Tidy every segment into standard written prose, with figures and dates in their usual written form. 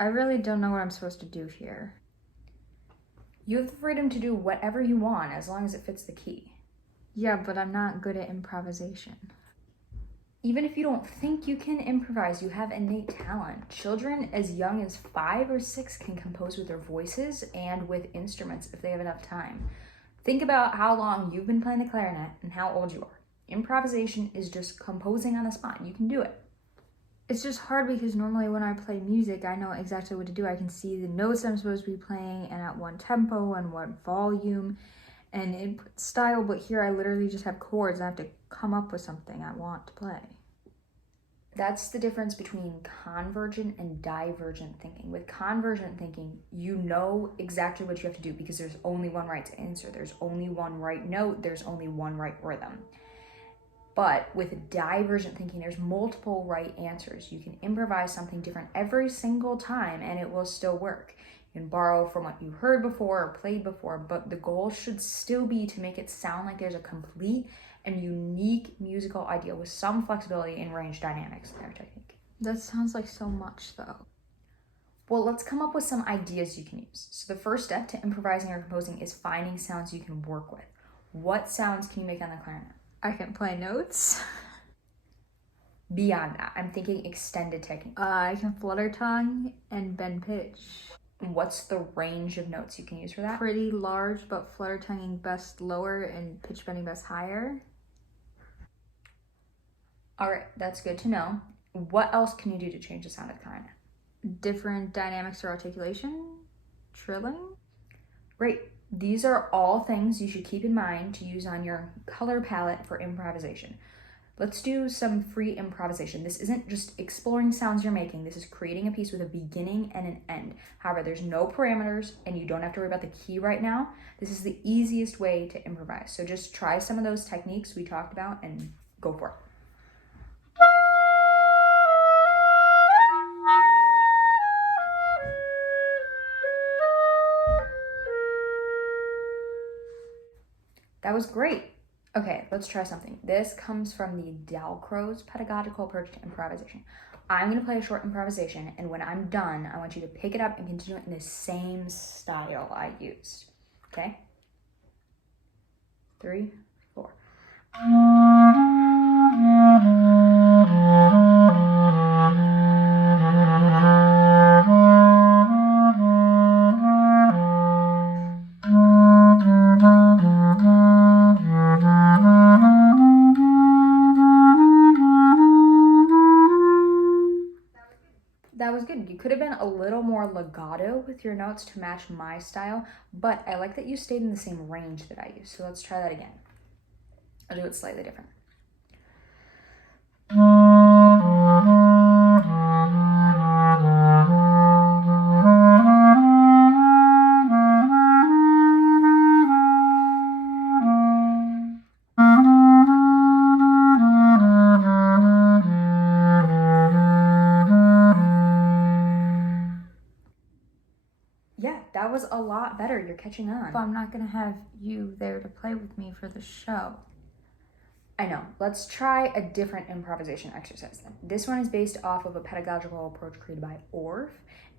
I really don't know what I'm supposed to do here. You have the freedom to do whatever you want as long as it fits the key. Yeah, but I'm not good at improvisation. Even if you don't think you can improvise, you have innate talent. Children as young as 5 or 6 can compose with their voices and with instruments if they have enough time. Think about how long you've been playing the clarinet and how old you are. Improvisation is just composing on the spot. You can do it. It's just hard because normally when I play music, I know exactly what to do. I can see the notes I'm supposed to be playing and at what tempo and what volume and input style, but here I literally just have chords and I have to come up with something I want to play. That's the difference between convergent and divergent thinking. With convergent thinking, you know exactly what you have to do because there's only one right answer. There's only one right note. There's only one right rhythm. But with divergent thinking, there's multiple right answers. You can improvise something different every single time and it will still work. You can borrow from what you heard before or played before, but the goal should still be to make it sound like there's a complete and unique musical idea with some flexibility in range dynamics in their technique. That sounds like so much though. Well, let's come up with some ideas you can use. So the first step to improvising or composing is finding sounds you can work with. What sounds can you make on the clarinet? I can play notes. Beyond that, I'm thinking extended technique. I can flutter tongue and bend pitch. What's the range of notes you can use for that? Pretty large, but flutter tonguing best lower and pitch bending best higher. All right, that's good to know. What else can you do to change the sound of the clarinet? Different dynamics or articulation, trilling. Great. These are all things you should keep in mind to use on your color palette for improvisation. Let's do some free improvisation. This isn't just exploring sounds you're making. This is creating a piece with a beginning and an end. However, there's no parameters and you don't have to worry about the key right now. This is the easiest way to improvise. So just try some of those techniques we talked about and go for it. That was great. Okay, let's try something. This comes from the Dalcroze pedagogical approach to improvisation. I'm going to play a short improvisation, and when I'm done, I want you to pick it up and continue it in the same style I used. Okay? 3, 4. That was good. You could have been a little more legato with your notes to match my style, but I like that you stayed in the same range that I used. So let's try that again. I'll do it slightly different. Yeah, that was a lot better. You're catching on. But I'm not gonna have you there to play with me for the show. I know. Let's try a different improvisation exercise then. This one is based off of a pedagogical approach created by Orff,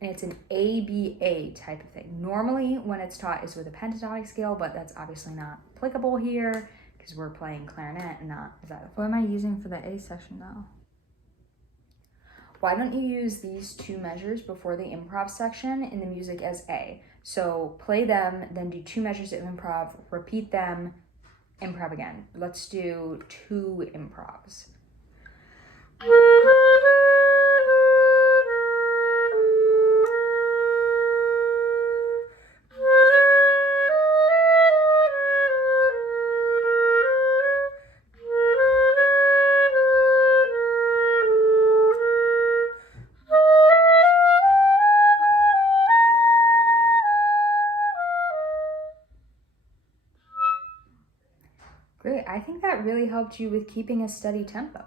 and it's an ABA type of thing. Normally, when it's taught, is with a pentatonic scale, but that's obviously not applicable here because we're playing clarinet and not xylophone. What am I using for the A section though? Why don't you use these 2 measures before the improv section in the music as A? So play them, then do 2 measures of improv, repeat them, improv again. Let's do 2 improvs. Great, I think that really helped you with keeping a steady tempo.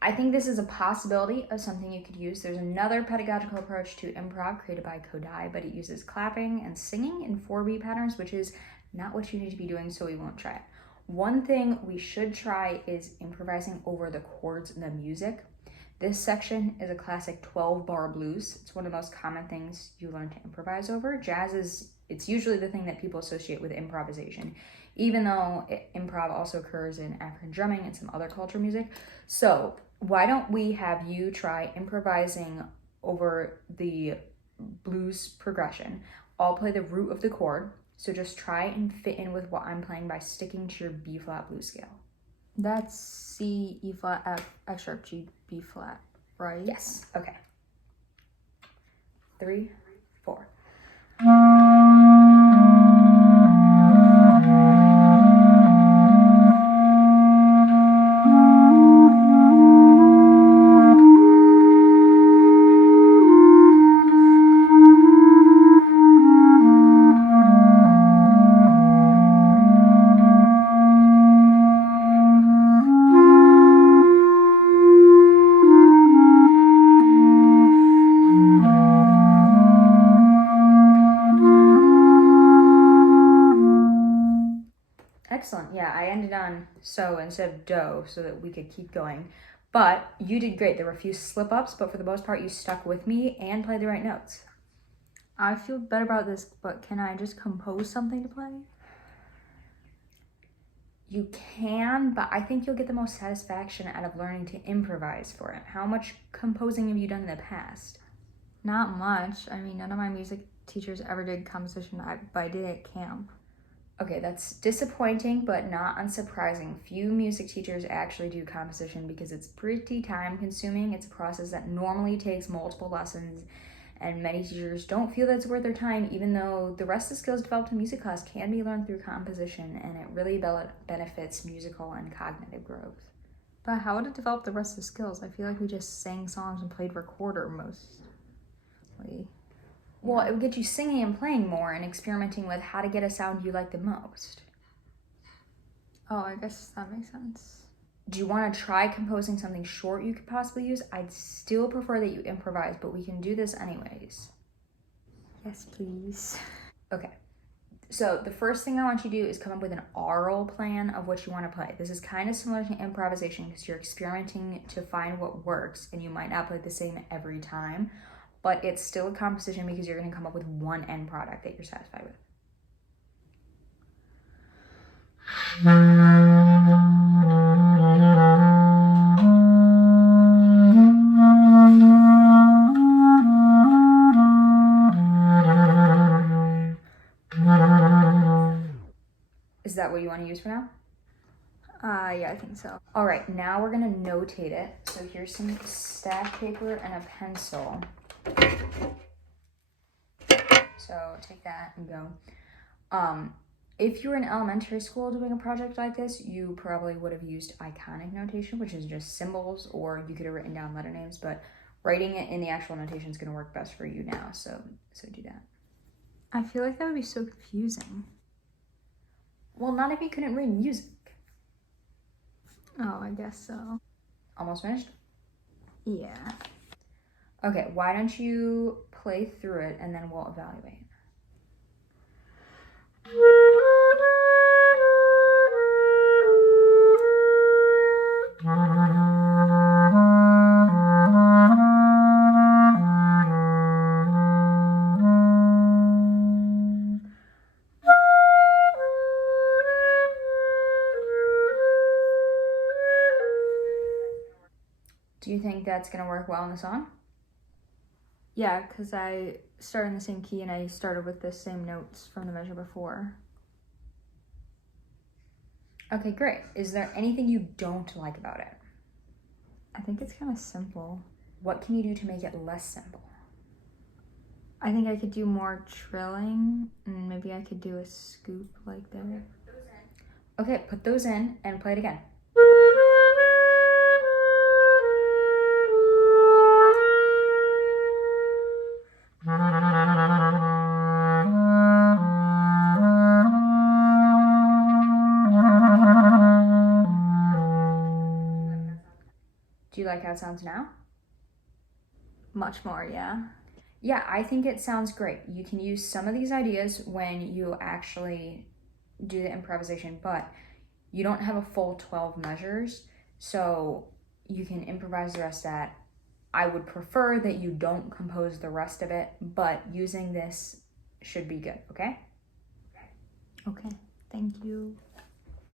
I think this is a possibility of something you could use. There's another pedagogical approach to improv created by Kodaly, but it uses clapping and singing in 4-beat patterns, which is not what you need to be doing, so we won't try it. One thing we should try is improvising over the chords in the music. This section is a classic 12-bar blues. It's one of the most common things you learn to improvise over. Jazz it's usually the thing that people associate with improvisation, even though improv also occurs in African drumming and some other culture music. So why don't we have you try improvising over the blues progression? I'll play the root of the chord, so just try and fit in with what I'm playing by sticking to your B flat blues scale. That's C, E flat, F, F sharp, G, B flat, right? Yes. Okay. 3, 4. Excellent. Yeah, I ended on so instead of do so that we could keep going. But you did great. There were a few slip-ups, but for the most part, you stuck with me and played the right notes. I feel better about this, but can I just compose something to play? You can, but I think you'll get the most satisfaction out of learning to improvise for it. How much composing have you done in the past? Not much. I mean, none of my music teachers ever did composition, but I did at camp. Okay, that's disappointing, but not unsurprising. Few music teachers actually do composition because it's pretty time consuming. It's a process that normally takes multiple lessons, and many teachers don't feel that it's worth their time, even though the rest of the skills developed in music class can be learned through composition, and it really benefits musical and cognitive growth. But how would it develop the rest of the skills? I feel like we just sang songs and played recorder mostly. Well, it would get you singing and playing more and experimenting with how to get a sound you like the most. Oh, I guess that makes sense. Do you want to try composing something short you could possibly use? I'd still prefer that you improvise, but we can do this anyways. Yes, please. Okay. So the first thing I want you to do is come up with an aural plan of what you want to play. This is kind of similar to improvisation because you're experimenting to find what works, and you might not play the same every time, but it's still a composition because you're going to come up with one end product that you're satisfied with. Is that what you want to use for now? Yeah, I think so. All right, now we're gonna notate it. So here's some stack paper and a pencil. So take that and go. If you were in elementary school doing a project like this, you probably would have used iconic notation, which is just symbols, or you could have written down letter names, but writing it in the actual notation is gonna work best for you now, so do that. I feel like that would be so confusing. Well, not if you couldn't read music. Oh, I guess so. Almost finished? Yeah. Okay, why don't you play through it and then we'll evaluate. Do you think that's gonna work well in the song? Yeah, because I started in the same key and I started with the same notes from the measure before. Okay, great. Is there anything you don't like about it? I think it's kind of simple. What can you do to make it less simple? I think I could do more trilling, and maybe I could do a scoop like there. Okay, put those in and play it again. Do you like how it sounds now? Much more, yeah. Yeah, I think it sounds great. You can use some of these ideas when you actually do the improvisation, but you don't have a full 12 measures, so you can improvise the rest of that I would prefer that you don't compose the rest of it, but using this should be good, okay? Okay, thank you.